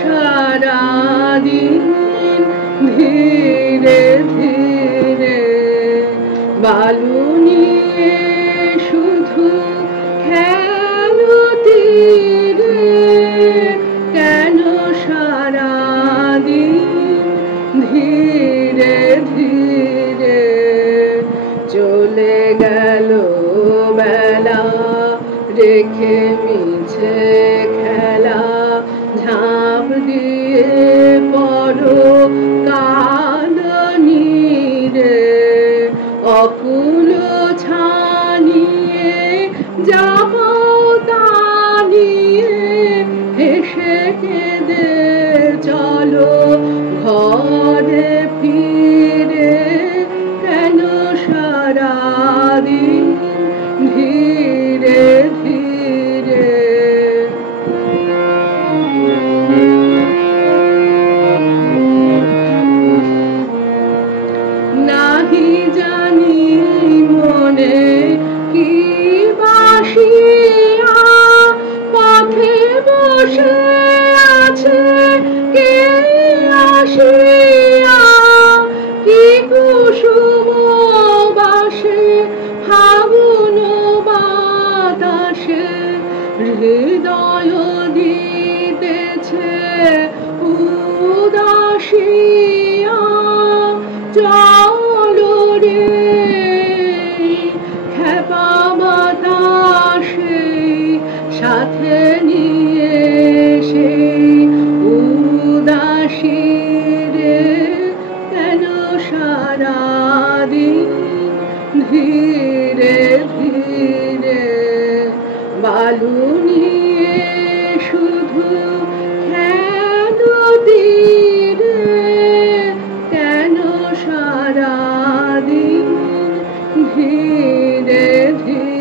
সারাদিন ধীরে ধীরে বালু নিয়ে শুধু খেলো তীরে, কেন সারাদিন ধীরে ধীরে চলে গেল বেলা, রেখে মিছে খেলা, ঝাঁপ দিয়ে পড়ো কাননীরে, অকুল ছানিয়ে যাবো তানিয়ে, হেসে কেঁদে চলো ঘরে ফিরে, কেন সারাদিন ধীরে ধীরে। নাহি জানি মনে কি বাসিয়া পথে বসে আছে কে আসিয়া, কি কুসুম বাসে ফাগুন বাতাসে, হৃদয় দিতেছে উদাসিয়া, চলো রে খেপা বাতাসে সাথে নিয়ে সেই উদাসী রে, কেন সারাদিন ধীরে ধীরে বালু নিয়ে শুধু খেলো তীরে, কেন সারাদিন ধীরে ধীরে।